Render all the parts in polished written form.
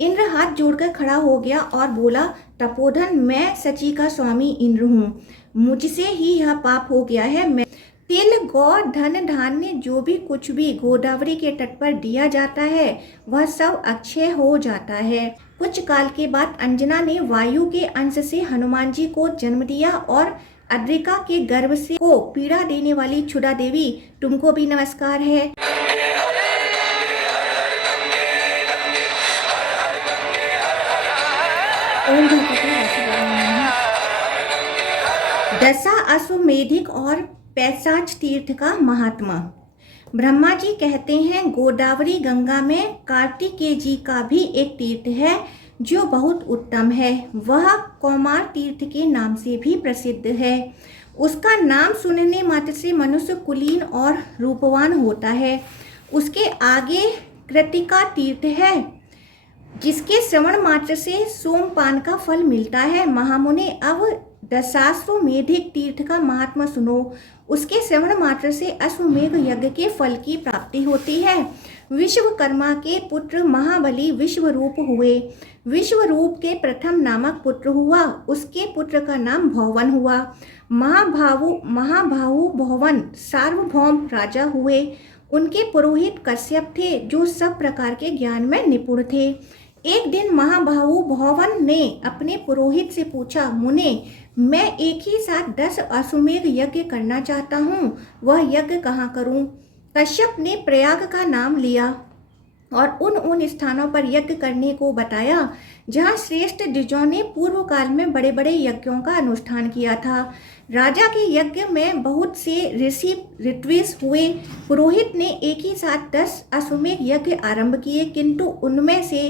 इंद्र हाथ जोड़कर खड़ा हो गया और बोला, तपोधन, मैं सची का स्वामी इंद्र हूँ, मुझसे ही यह पाप हो गया है। मैं तिल, गौ, धन धान्य जो भी कुछ भी गोदावरी के तट पर दिया जाता है वह सब अक्षय हो जाता है। कुछ काल के बाद अंजना ने वायु के अंश से हनुमान जी को जन्म दिया और अद्रिका के गर्भ से को पीड़ा देने वाली क्षुधा देवी, तुमको भी नमस्कार है। ओम गणपति वासुदेवाय नमः। दशा अश्वमेधिक और पैसाच तीर्थ का महात्मा। ब्रह्मा जी कहते हैं, गोदावरी गंगा में कार्तिकेय जी का भी एक तीर्थ है जो बहुत उत्तम है। वह कौमार तीर्थ के नाम से भी प्रसिद्ध है। उसका नाम सुनने मात्र से मनुष्य कुलीन और रूपवान होता है। उसके आगे कृतिका तीर्थ है जिसके श्रवण मात्र से सोमपान का फल मिलता है। महामुनि, अब दशाश्वमेधिक तीर्थ का महात्मा सुनो। उसके श्रवण मात्र से अश्वमेध यज्ञ के फल की प्राप्ति होती है। विश्वकर्मा के पुत्र महाबली विश्वरूप हुए। विश्वरूप के प्रथम नामक पुत्र हुआ। उसके पुत्र का नाम भौवन हुआ। महाबाहु भौवन सार्वभौम राजा हुए। उनके पुरोहित कश्यप थे जो सब प्रकार के ज्ञान में निपुण थे। एक दिन महाबाहु भौवन ने अपने पुरोहित से पूछा, मुने, मैं एक ही साथ 10 अश्वमेध यज्ञ करना चाहता हूँ, वह यज्ञ कहाँ करूँ? कश्यप ने प्रयाग का नाम लिया और उन स्थानों पर यज्ञ करने को बताया जहाँ श्रेष्ठ द्विजों ने पूर्व काल में बड़े बड़े यज्ञों का अनुष्ठान किया था। राजा के यज्ञ में बहुत से ऋषि ऋत्विज हुए। पुरोहित ने एक ही साथ 10 अश्वमेध यज्ञ आरंभ किए, किंतु उनमें से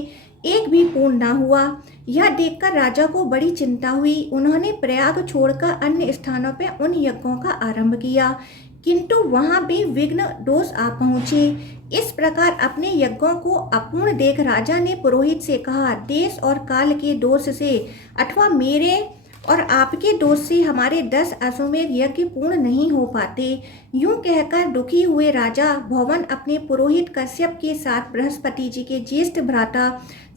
एक भी पूर्ण न हुआ। यह देखकर राजा को बड़ी चिंता हुई। उन्होंने प्रयाग छोड़कर अन्य स्थानों पर उन यज्ञों का आरंभ किया, किंतु वहां भी विघ्न दोष आ पहुंचे। इस प्रकार अपने यज्ञों को अपूर्ण देख राजा ने पुरोहित से कहा, देश और काल के दोष से अथवा मेरे और आपके दोष से हमारे 10 अश्वमेध यज्ञ पूर्ण नहीं हो पाते। यूं कहकर दुखी हुए राजा भवन अपने पुरोहित कश्यप के साथ बृहस्पति जी के ज्येष्ठ भ्राता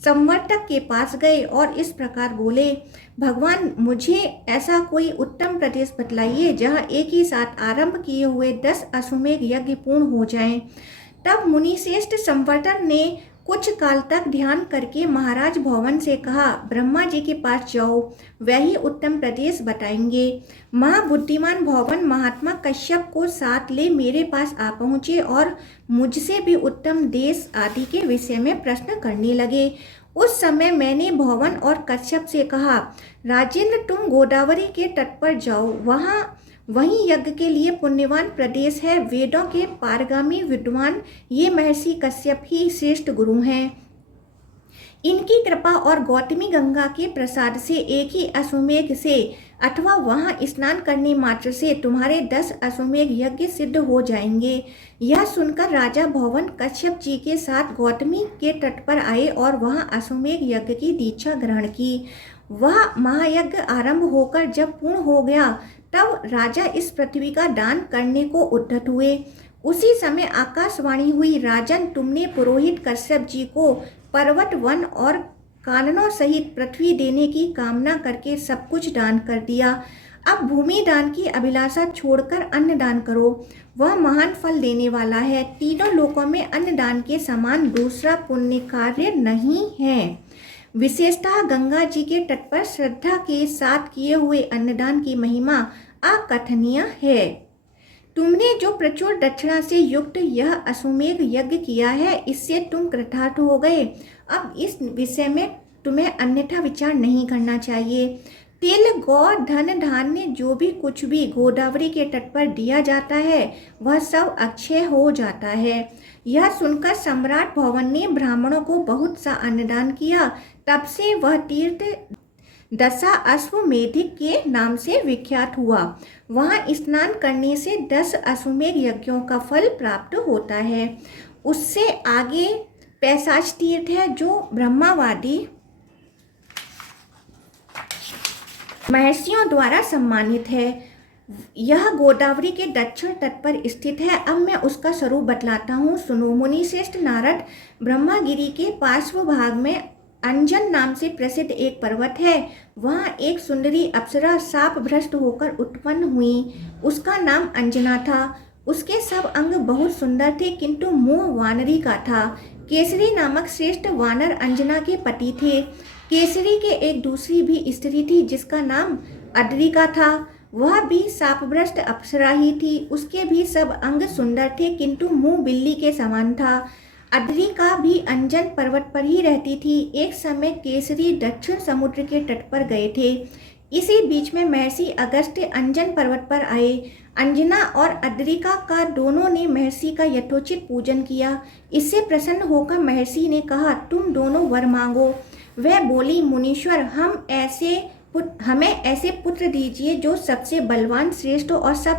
संवर्तक के पास गए और इस प्रकार बोले, भगवान, मुझे ऐसा कोई उत्तम प्रदेश बतलाइए जहाँ एक ही साथ आरंभ किए हुए 10 अश्वमेध यज्ञ पूर्ण हो जाएं। तब मुनिश्रेष्ठ संवर्तक ने कुछ काल तक ध्यान करके महाराज भवन से कहा, ब्रह्मा जी के पास जाओ, वही उत्तम प्रदेश बताएंगे। महाबुद्धिमान भवन महात्मा कश्यप को साथ ले मेरे पास आ पहुँचे और मुझसे भी उत्तम देश आदि के विषय में प्रश्न करने लगे। उस समय मैंने भवन और कश्यप से कहा, राजेंद्र, तुम गोदावरी के तट पर जाओ, वहीं यज्ञ के लिए पुण्यवान प्रदेश है। वेदों के पारगामी विद्वान ये महर्षि कश्यप ही श्रेष्ठ गुरु हैं। इनकी कृपा और गौतमी गंगा के प्रसाद से एक ही अश्वमेध से अथवा वहां स्नान करने मात्र से तुम्हारे 10 अश्वमेध यज्ञ सिद्ध हो जाएंगे। यह सुनकर राजा भवन कश्यप जी के साथ गौतमी के तट पर आए और वहां अश्वमेध यज्ञ की दीक्षा ग्रहण की। वह महायज्ञ आरंभ होकर जब पूर्ण हो गया तब राजा इस पृथ्वी का दान करने को उद्यत हुए। उसी समय आकाशवाणी हुई, राजन, तुमने पुरोहित कश्यप जी को पर्वत, वन और काननों सहित पृथ्वी देने की कामना करके सब कुछ दान कर दिया। अब भूमि दान की अभिलाषा छोड़कर अन्न दान करो, वह महान फल देने वाला है। तीनों लोकों में अन्न दान के समान दूसरा पुण्य कार्य नहीं है। विशेषतः गंगा जी के तट पर श्रद्धा के साथ किए हुए अन्नदान की महिमा अकथनीय है। तुमने जो प्रचुर दक्षिणा से युक्त यह अश्वमेध यज्ञ किया है, इससे तुम कृतार्थ हो गए। अब इस विषय में तुम्हें अन्यथा विचार नहीं करना चाहिए। तिल, गौ, धन धान्य जो भी कुछ भी गोदावरी के तट पर दिया जाता है वह सब अक्षय हो जाता है। यह सुनकर सम्राट भवन ने ब्राह्मणों को बहुत सा अन्नदान किया। तब से वह तीर्थ दशा अश्वमेधिक के नाम से विख्यात हुआ। वहाँ स्नान करने से 10 अश्वमेध यज्ञों का फल प्राप्त होता है। उससे आगे पैसाच तीर्थ है जो ब्रह्मावादी महर्षियों द्वारा सम्मानित है। यह गोदावरी के दक्षिण तट पर स्थित है। अब मैं उसका स्वरूप बतलाता हूँ, सुनो। मुनिश्रेष्ठ नारद ब्रह्मागिरि के पार्श्व भाग में अंजन नाम से प्रसिद्ध एक पर्वत है। वहाँ एक सुंदरी अप्सरा शाप भ्रष्ट होकर उत्पन्न हुई। उसका नाम अंजना था। उसके सब अंग बहुत सुंदर थे, किंतु मुंह वानरी का था। केसरी नामक श्रेष्ठ वानर अंजना के पति थे। केसरी के एक दूसरी भी स्त्री थी जिसका नाम अद्रिका था। वह भी शापभ्रष्ट अप्सरा ही थी। उसके भी सब अंग सुंदर थे, किंतु मुंह बिल्ली के समान था। अद्रिका भी अंजन पर्वत पर ही रहती थी। एक समय केसरी दक्षिण समुद्र के तट पर गए थे। इसी बीच में महर्षि अगस्त्य अंजन पर्वत पर आए। अंजना और अद्रिका का दोनों ने महर्षि का यथोचित पूजन किया। इससे प्रसन्न होकर महर्षि ने कहा, तुम दोनों वर मांगो। वह बोली, मुनीश्वर, हमें ऐसे पुत्र दीजिए जो सबसे बलवान, श्रेष्ठ और सब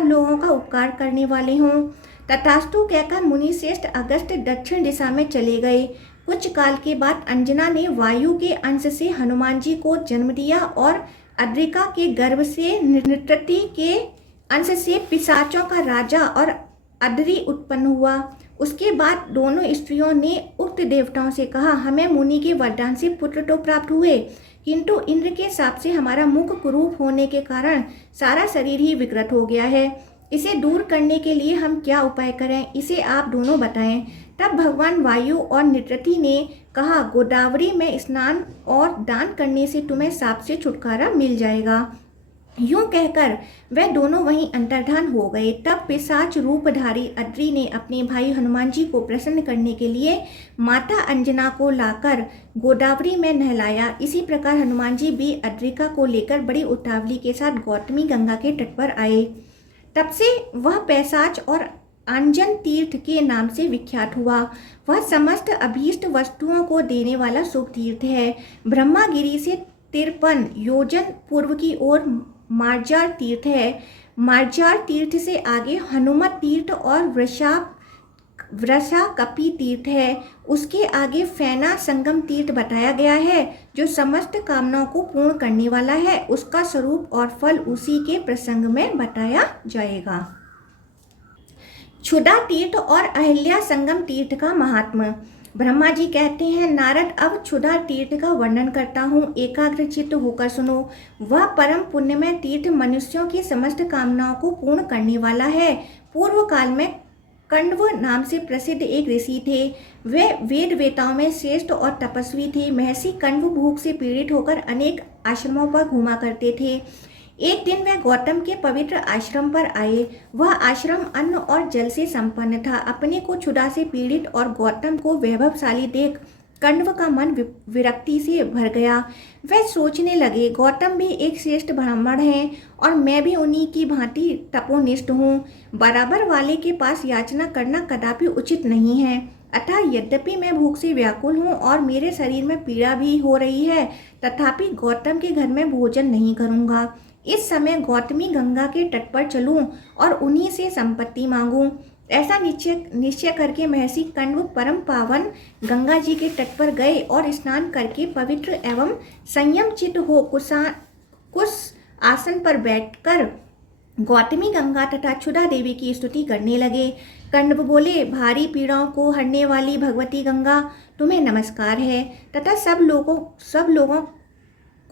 लोगों का उपकार करने वाले हों। तथास्तु कहकर मुनि श्रेष्ठ अगस्त्य दक्षिण दिशा में चले गए। कुछ काल के बाद अंजना ने वायु के अंश से हनुमान जी को जन्म दिया और अद्रिका के गर्भ से नृत्यति के अंश से पिशाचों का राजा और अद्रि उत्पन्न हुआ। उसके बाद दोनों स्त्रियों ने उक्त देवताओं से कहा, हमें मुनि के वरदान से पुत्र तो प्राप्त हुए, किंतु इंद्र के शाप से हमारा मुख कुरूप होने के कारण सारा शरीर ही विकृत हो गया है। इसे दूर करने के लिए हम क्या उपाय करें, इसे आप दोनों बताएं। तब भगवान वायु और नृत्यति ने कहा, गोदावरी में स्नान और दान करने से तुम्हें शाप से छुटकारा मिल जाएगा। यूं कहकर वे दोनों वहीं अंतर्धान हो गए। तब पिशाच रूपधारी अद्रि ने अपने भाई हनुमान जी को प्रसन्न करने के लिए माता अंजना को लाकर गोदावरी में नहलाया। इसी प्रकार हनुमान जी भी अद्रिका को लेकर बड़ी उतावली के साथ गौतमी गंगा के तट पर आए। तब से वह पैसाच और अंजन तीर्थ के नाम से विख्यात हुआ। वह समस्त अभीष्ट वस्तुओं को देने वाला शुभ तीर्थ है। ब्रह्मागिरी से 53 योजन पूर्व की ओर मार्जार तीर्थ है। मार्जार तीर्थ से आगे हनुमत तीर्थ और वृषा कपि तीर्थ है। उसके आगे फैना संगम तीर्थ बताया गया है, जो समस्त कामनाओं को पूर्ण करने वाला है। उसका स्वरूप और फल उसी के प्रसंग में बताया जाएगा। क्षुधा तीर्थ और अहिल्या संगम तीर्थ का महात्म्य। ब्रह्मा जी कहते हैं, नारद, अब क्षुधा तीर्थ का वर्णन करता हूँ, एकाग्र चित्त होकर सुनो। वह परम पुण्यमय तीर्थ मनुष्यों की समस्त कामनाओं को पूर्ण करने वाला है। पूर्व काल में कण्व नाम से प्रसिद्ध एक ऋषि थे। वे वेद वेताओं में श्रेष्ठ और तपस्वी थे। महर्षि कण्व भूख से पीड़ित होकर अनेक आश्रमों पर घूमा करते थे। एक दिन वह गौतम के पवित्र आश्रम पर आए। वह आश्रम अन्न और जल से संपन्न था। अपने को क्षुधा से पीड़ित और गौतम को वैभवशाली देख कण्व का मन विरक्ति से भर गया। वह सोचने लगे, गौतम भी एक श्रेष्ठ ब्राह्मण हैं और मैं भी उन्हीं की भांति तपोनिष्ठ हूँ। बराबर वाले के पास याचना करना कदापि उचित नहीं है। अतः यद्यपि मैं भूख से व्याकुल हूँ और मेरे शरीर में पीड़ा भी हो रही है, तथापि गौतम के घर में भोजन नहीं करूँगा। इस समय गौतमी गंगा के तट पर चलूं और उन्हीं से संपत्ति मांगूं। ऐसा निश्चय करके महर्षि कण्व परम पावन गंगा जी के तट पर गए और स्नान करके पवित्र एवं संयम चित्त हो कुश आसन पर बैठकर गौतमी गंगा तथा क्षुधा देवी की स्तुति करने लगे। कण्व बोले, भारी पीड़ाओं को हरने वाली भगवती गंगा, तुम्हें नमस्कार है, तथा सब लोगों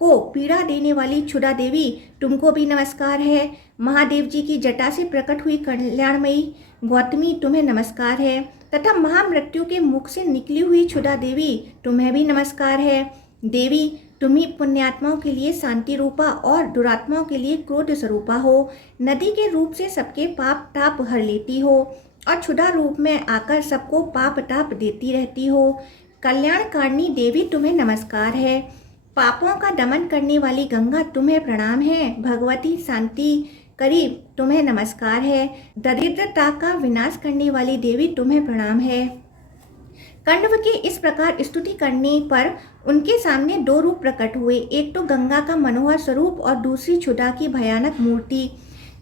को पीड़ा देने वाली क्षुधा देवी, तुमको भी नमस्कार है। महादेव जी की जटा से प्रकट हुई कल्याणमयी गौतमी, तुम्हें नमस्कार है, तथा महामृत्यु के मुख से निकली हुई क्षुधा देवी, तुम्हें भी नमस्कार है। देवी, तुम ही पुण्यात्माओं के लिए शांति रूपा और दुरात्माओं के लिए क्रोध स्वरूपा हो। नदी के रूप से सबके पाप ताप हर लेती हो और क्षुधा रूप में आकर सबको पाप ताप देती रहती हो। कल्याणकारिणी देवी, तुम्हें नमस्कार है। पापों का दमन करने वाली गंगा, तुम्हें प्रणाम है। भगवती शांति करी, तुम्हें नमस्कार है। दरिद्रता का विनाश करने वाली देवी, तुम्हें प्रणाम है। कण्व के इस प्रकार स्तुति करने पर उनके सामने दो रूप प्रकट हुए, एक तो गंगा का मनोहर स्वरूप और दूसरी क्षुधा की भयानक मूर्ति।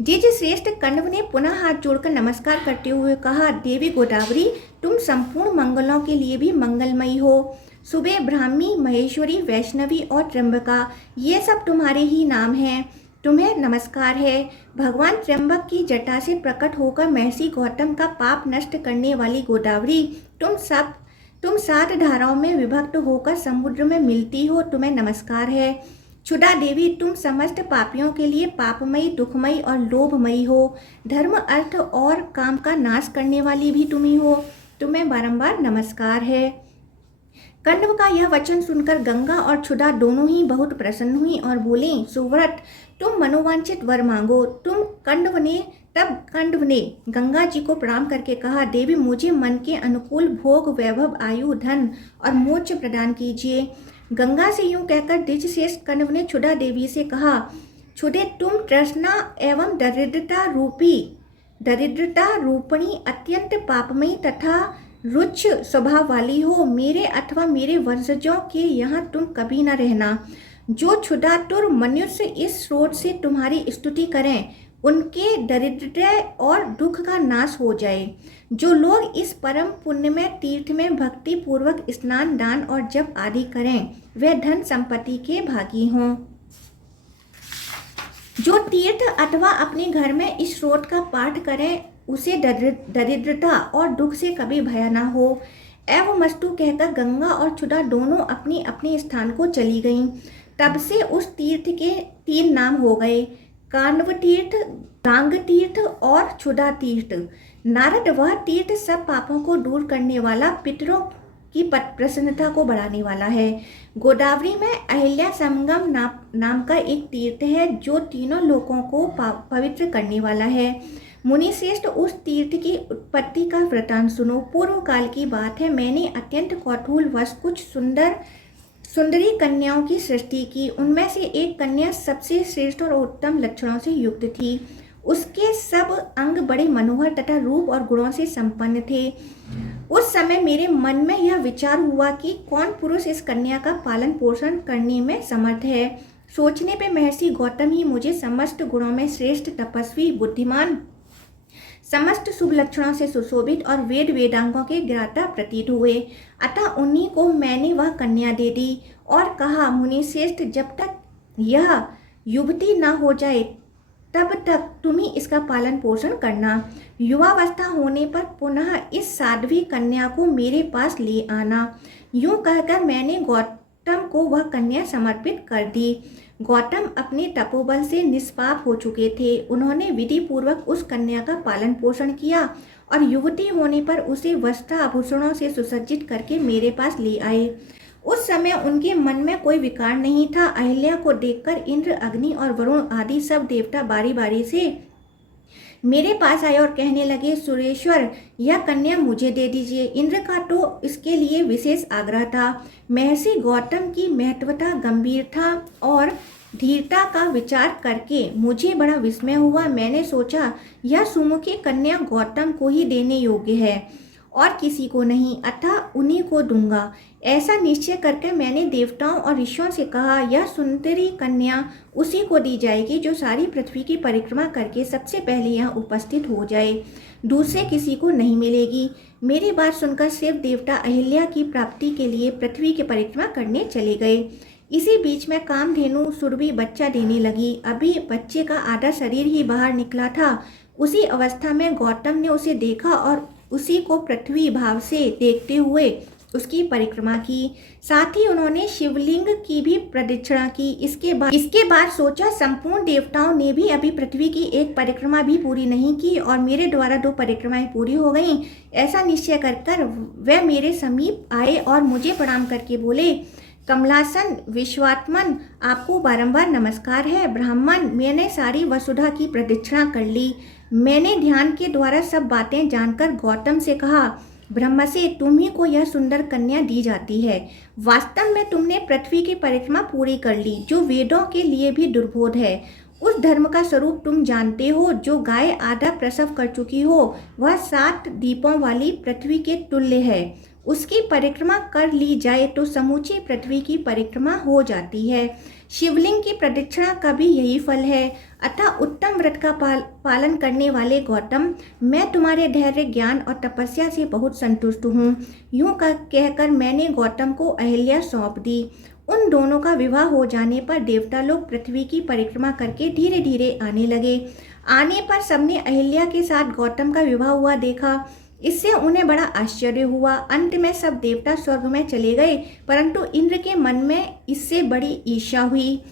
जिज श्रेष्ठ कण्व ने पुनः हाथ जोड़कर नमस्कार करते हुए कहा, देवी गोदावरी, तुम संपूर्ण मंगलों के लिए भी मंगलमयी हो। सुबह, ब्राह्मी, महेश्वरी, वैष्णवी और त्र्यंबका, ये सब तुम्हारे ही नाम हैं। तुम्हें नमस्कार है। भगवान त्र्यंबक की जटा से प्रकट होकर महर्षि गौतम का पाप नष्ट करने वाली गोदावरी, तुम तुम 7 धाराओं में विभक्त होकर समुद्र में मिलती हो, तुम्हें नमस्कार है। क्षुधा देवी, तुम समस्त पापियों के लिए पापमयी, दुखमयी और लोभमयी हो। धर्म, अर्थ और काम का नाश करने वाली भी तुम ही हो, तुम्हें बारंबार नमस्कार है। कण्व का यह वचन सुनकर गंगा और क्षुधा दोनों ही बहुत प्रसन्न हुई और बोली, सुव्रत, तुम मनोवांछित वर मांगो। तब कण्व ने गंगा जी को प्रणाम करके कहा, देवी, मुझे मन के अनुकूल भोग, वैभव, आयु, धन और मोक्ष प्रदान कीजिए। गंगा से यूं कहकर द्विजश्रेष्ठ कण्व ने क्षुधा देवी से कहा, क्षुधे, तुम तृष्णा एवं दरिद्रता रूपणी अत्यंत पापमयी तथा रुच्छ स्वभाव वाली हो। मेरे अथवा मेरे वंशजों के यहाँ तुम कभी न रहना। जो क्षुधातुर मनुष्य इस स्रोत से तुम्हारी स्तुति करें, उनके दरिद्रता और दुख का नाश हो जाए। जो लोग इस परम पुण्यमय तीर्थ में भक्ति पूर्वक स्नान, दान और जप आदि करें, वे धन संपत्ति के भागी हों। जो तीर्थ अथवा अपने घर में इस स्रोत का पाठ करें, उसे दरिद्रता और दुख से कभी भय न हो। एवं मस्तु कहकर गंगा और क्षुधा दोनों अपने अपने स्थान को चली गईं। तब से उस तीर्थ के 3 नाम हो गए, काण्व तीर्थ, गांग तीर्थ और क्षुधा तीर्थ। नारद, वह तीर्थ सब पापों को दूर करने वाला, पितरों की प्रसन्नता को बढ़ाने वाला है। गोदावरी में अहिल्या संगम नाम का एक तीर्थ है, जो तीनों लोकों को पवित्र करने वाला है। मुनि श्रेष्ठ, उस तीर्थ की उत्पत्ति का वृतांत सुनो। पूर्व काल की बात है, मैंने अत्यंत कौतूहलवश कुछ सुंदरी कन्याओं की सृष्टि की। उनमें से एक कन्या सबसे श्रेष्ठ और उत्तम लक्षणों से युक्त थी। उसके सब अंग बड़े मनोहर तथा रूप और गुणों से संपन्न थे। उस समय मेरे मन में यह विचार हुआ कि कौन पुरुष इस कन्या का पालन पोषण करने में समर्थ है। सोचने पे महर्षि गौतम ही मुझे समस्त गुणों में श्रेष्ठ, तपस्वी, बुद्धिमान, समस्त शुभ लक्षणों से सुशोभित और वेदांगों के ज्ञाता प्रतीत हुए। अतः उन्हीं को मैंने वह कन्या दे दी और कहा, मुनि श्रेष्ठ, जब तक यह युवती न हो जाए तब तक तुम ही इसका पालन पोषण करना। युवावस्था होने पर पुनः इस साध्वी कन्या को मेरे पास ले आना। यूं कहकर मैंने गौतम को वह कन्या समर्पित कर दी। गौतम अपने तपोबल से निष्पाप हो चुके थे। उन्होंने विधि पूर्वक उस कन्या का पालन पोषण किया और युवती होने पर उसे वस्त्र आभूषणों से सुसज्जित करके मेरे पास ले आए। उस समय उनके मन में कोई विकार नहीं था। अहिल्या को देखकर इंद्र, अग्नि और वरुण आदि सब देवता बारी बारी से मेरे पास आए और कहने लगे, सुरेश्वर, यह कन्या मुझे दे दीजिए। इंद्र का तो इसके लिए विशेष आग्रह था। महर्षि गौतम की महत्वता, गंभीरता और धीरता का विचार करके मुझे बड़ा विस्मय हुआ। मैंने सोचा, यह सुमुखी कन्या गौतम को ही देने योग्य है और किसी को नहीं, अतः उन्हीं को दूंगा। ऐसा निश्चय करके मैंने देवताओं और ऋषियों से कहा, यह सुंदरी कन्या उसी को दी जाएगी जो सारी पृथ्वी की परिक्रमा करके सबसे पहले यहाँ उपस्थित हो जाए, दूसरे किसी को नहीं मिलेगी। मेरी बात सुनकर शिव देवता अहिल्या की प्राप्ति के लिए पृथ्वी की परिक्रमा करने चले गए। इसी बीच में कामधेनु सुरभि बच्चा देने लगी। अभी बच्चे का आधा शरीर ही बाहर निकला था। उसी अवस्था में गौतम ने उसे देखा और उसी को पृथ्वी भाव से देखते हुए उसकी परिक्रमा की। साथ ही उन्होंने शिवलिंग की भी प्रदक्षिणा की। इसके बाद सोचा, संपूर्ण देवताओं ने भी अभी पृथ्वी की एक परिक्रमा भी पूरी नहीं की और मेरे द्वारा 2 परिक्रमाएं पूरी हो गईं। ऐसा निश्चय कर वे मेरे समीप आए और मुझे प्रणाम करके बोले, कमलासन विश्वात्मन, आपको बारंबार नमस्कार है। ब्राह्मण, मैंने सारी वसुधा की प्रदक्षिणा कर ली। मैंने ध्यान के द्वारा सब बातें जानकर गौतम से कहा, ब्रह्म से तुम्ही को यह सुंदर कन्या दी जाती है। वास्तव में तुमने पृथ्वी की परिक्रमा पूरी कर ली, जो वेदों के लिए भी दुर्बोध है। उस धर्म का स्वरूप तुम जानते हो। जो गाय आधा प्रसव कर चुकी हो, वह 7 दीपों वाली पृथ्वी के तुल्य है। उसकी परिक्रमा कर ली जाए तो समूची पृथ्वी की परिक्रमा हो जाती है। शिवलिंग की प्रदक्षिणा का भी यही फल है। अतः उत्तम व्रत का पालन करने वाले गौतम, मैं तुम्हारे धैर्य, ज्ञान और तपस्या से बहुत संतुष्ट हूँ। यूं कहकर मैंने गौतम को अहिल्या सौंप दी। उन दोनों का विवाह हो जाने पर देवता लोग पृथ्वी की परिक्रमा करके धीरे धीरे आने लगे। आने पर सबने अहिल्या के साथ गौतम का विवाह हुआ देखा। इससे उन्हें बड़ा आश्चर्य हुआ। अंत में सब देवता स्वर्ग में चले गए, परंतु इंद्र के मन में इससे बड़ी ईर्ष्या हुई।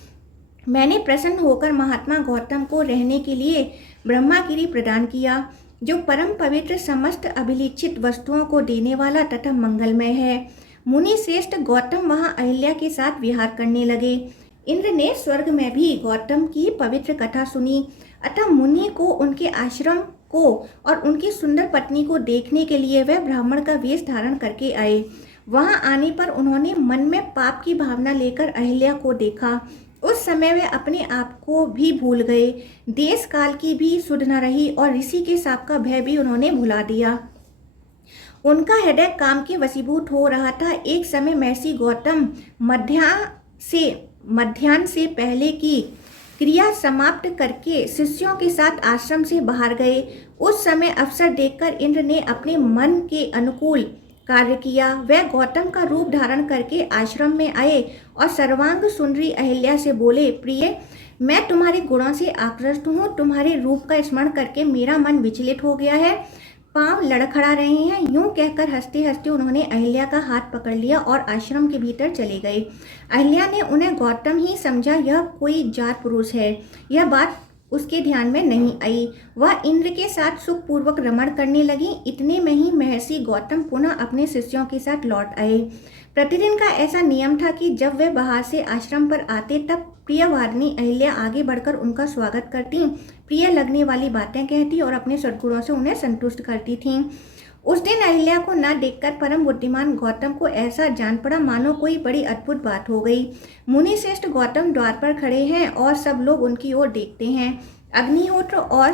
मैंने प्रसन्न होकर महात्मा गौतम को रहने के लिए ब्रह्मागिरि प्रदान किया, जो परम पवित्र समस्त अभिलिखित वस्तुओं को देने वाला तथा मंगलमय है। मुनि श्रेष्ठ गौतम वहां अहिल्या के साथ विहार करने लगे। इंद्र ने स्वर्ग में भी गौतम की पवित्र कथा सुनी, अतः मुनि को उनके आश्रम को और उनकी सुंदर पत्नी को देखने के लिए वह ब्राह्मण का वेश धारण करके आए। वहां आने पर उन्होंने मन में पाप की भावना लेकर अहिल्या को देखा। उस समय वे अपने आप को भी भूल गए, देश काल की भी सुध न रही और ऋषि के शाप का भय भी उन्होंने भुला दिया। उनका हृदय काम के वशीभूत हो रहा था। एक समय महर्षि गौतम मध्याह्न से पहले की क्रिया समाप्त करके शिष्यों के साथ आश्रम से बाहर गए। उस समय अवसर देखकर इंद्र ने अपने मन के अनुकूल कार्य किया। वह गौतम का रूप धारण करके आश्रम में आए और सर्वांग सुंदरी अहिल्या से बोले, प्रिय, मैं तुम्हारे गुणों से आकृष्ट हूँ। तुम्हारे रूप का स्मरण करके मेरा मन विचलित हो गया है, पांव लड़खड़ा रहे हैं। यूं कहकर हंसते हंसते उन्होंने अहिल्या का हाथ पकड़ लिया और आश्रम के भीतर चले गए। अहिल्या ने उन्हें गौतम ही समझा, यह कोई जात पुरुष है। यह बात उसके ध्यान में नहीं आई। वह इंद्र के साथ सुखपूर्वक रमण करने लगी। इतने में ही महर्षि गौतम पुनः अपने शिष्यों के साथ लौट आए। प्रतिदिन का ऐसा नियम था कि जब वे बाहर से आश्रम पर आते तब प्रियवादिनी अहिल्या आगे बढ़कर उनका स्वागत करती, प्रिय लगने वाली बातें कहती और अपने सद्गुणों से उन्हें संतुष्ट करती थीं। उस दिन अहिल्या को न देखकर परम बुद्धिमान गौतम को ऐसा जान पड़ा मानो कोई बड़ी अद्भुत बात हो गई। मुनि श्रेष्ठ गौतम द्वार पर खड़े हैं और सब लोग उनकी ओर देखते हैं। अग्निहोत्र और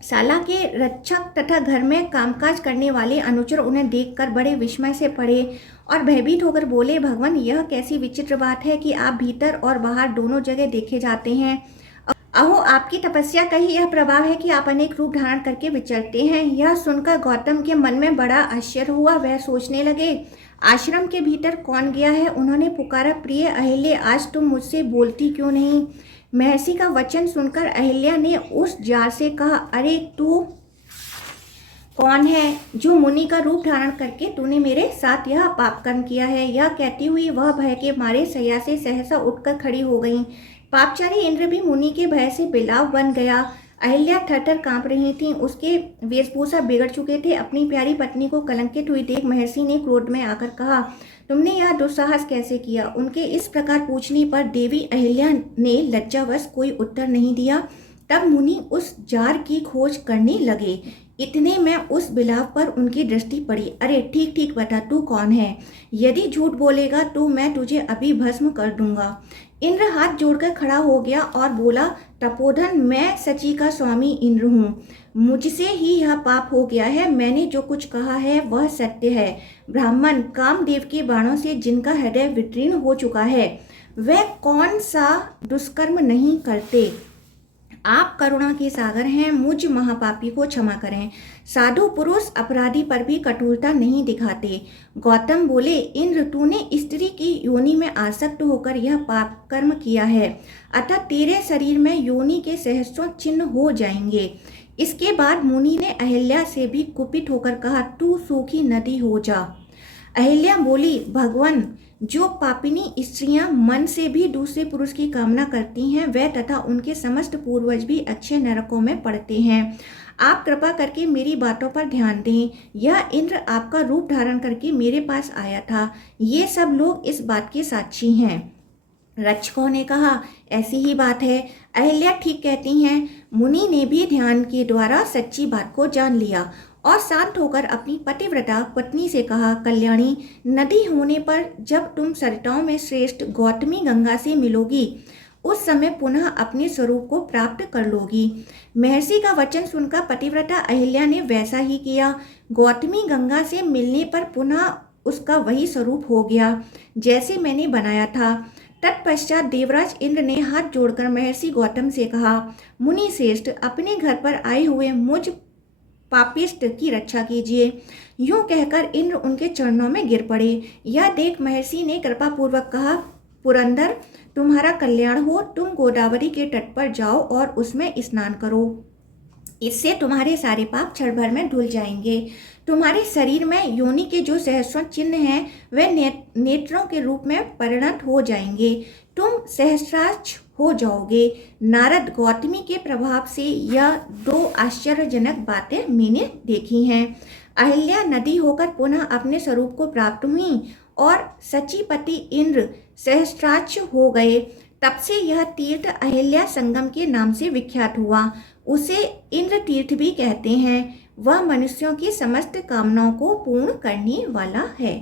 साला के रक्षक तथा घर में कामकाज करने वाले अनुचर उन्हें देखकर बड़े विस्मय से पड़े और भयभीत होकर बोले, भगवान, यह कैसी विचित्र बात है कि आप भीतर और बाहर दोनों जगह देखे जाते हैं। अहो, आपकी तपस्या का ही यह प्रभाव है कि आप अनेक रूप धारण करके विचरते हैं। यह सुनकर गौतम के मन में बड़ा आश्चर्य हुआ। वह सोचने लगे, आश्रम के भीतर कौन गया है? उन्होंने पुकारा, प्रिय अहिल्या, आज तुम मुझसे बोलती क्यों नहीं? महर्षि का वचन सुनकर अहिल्या ने उस जार से कहा, अरे तू कौन है जो मुनि का रूप धारण करके तूने मेरे साथ यह पाप कर्म किया है? यह कहती हुई वह भय के मारे शैया से सहसा उठकर खड़ी हो गई। पापचारी इंद्र भी मुनि के भय से बेलाव बन गया। अहिल्या थरथर कांप रही थीं। उसके वेशभूषा बिगड़ चुके थे। अपनी प्यारी पत्नी को कलंकित हुई देख महर्षि ने क्रोध में आकर कहा, तुमने यह दुस्साहस कैसे किया? उनके इस प्रकार पूछने पर देवी अहिल्या ने लज्जावश कोई उत्तर नहीं दिया। तब मुनि उस जार की खोज करने लगे। इतने में उस बिलाव पर उनकी दृष्टि पड़ी। अरे ठीक ठीक बता, तू कौन है? यदि झूठ बोलेगा तो मैं तुझे अभी भस्म कर दूंगा। इंद्र हाथ जोड़कर खड़ा हो गया और बोला, तपोधन, मैं सची का स्वामी इंद्र हूँ। मुझसे ही यह पाप हो गया है। मैंने जो कुछ कहा है वह सत्य है। ब्राह्मण, कामदेव के बाणों से जिनका हृदय विदीर्ण हो चुका है, वह कौन सा दुष्कर्म नहीं करते? आप करुणा के सागर हैं, मुझ महापापी को क्षमा करें। साधु पुरुष अपराधी पर भी कठोरता नहीं दिखाते। गौतम बोले, इंद्र, तूने स्त्री की योनि में आसक्त होकर यह पाप कर्म किया है, अतः तेरे शरीर में योनि के सहस्रों चिन्ह हो जाएंगे। इसके बाद मुनि ने अहिल्या से भी कुपित होकर कहा, तू सूखी नदी हो जा। अहिल्या बोली, भगवान, जो पापिनी स्त्रियां मन से भी दूसरे पुरुष की कामना करती हैं, वह तथा उनके समस्त पूर्वज भी अच्छे नरकों में पड़ते हैं। आप कृपा करके मेरी बातों पर ध्यान दें। यह इंद्र आपका रूप धारण करके मेरे पास आया था। ये सब लोग इस बात के साक्षी हैं। रक्षकों ने कहा, ऐसी ही बात है। अहिल्या ठीक कहती हैं। मुनि ने भी ध्यान के द्वारा सच्ची बात को जान लिया और शांत होकर अपनी पतिव्रता पत्नी से कहा, कल्याणी, नदी होने पर जब तुम सरिताओं में श्रेष्ठ गौतमी गंगा से मिलोगी, उस समय पुनः अपने स्वरूप को प्राप्त कर लोगी। महर्षि का वचन सुनकर पतिव्रता अहिल्या ने वैसा ही किया। गौतमी गंगा से मिलने पर पुनः उसका वही स्वरूप हो गया जैसे मैंने बनाया था। तत्पश्चात देवराज इंद्र ने हाथ जोड़कर महर्षि गौतम से कहा, मुनि श्रेष्ठ, अपने घर पर आए हुए मुझ पापिष्ट की रक्षा कीजिए। यूं कहकर इंद्र उनके चरणों में गिर पड़े। यह देख महर्षि ने कृपापूर्वक कहा, पुरंदर, तुम्हारा कल्याण हो। तुम गोदावरी के तट पर जाओ और उसमें स्नान करो। इससे तुम्हारे सारे पाप क्षण भर में धुल जाएंगे। तुम्हारे शरीर में योनि के जो सहस्रों चिन्ह हैं वे नेत्रों के रूप में परिणत हो जाएंगे। तुम सहस्राक्ष हो जाओगे। नारद गौतमी के प्रभाव से यह 2 आश्चर्यजनक बातें मैंने देखी हैं। अहिल्या नदी होकर पुनः अपने स्वरूप को प्राप्त हुई और सचीपति इंद्र सहस्राक्ष हो गए। तब से यह तीर्थ अहिल्या संगम के नाम से विख्यात हुआ। उसे इंद्र तीर्थ भी कहते हैं। वह मनुष्यों की समस्त कामनाओं को पूर्ण करने वाला है।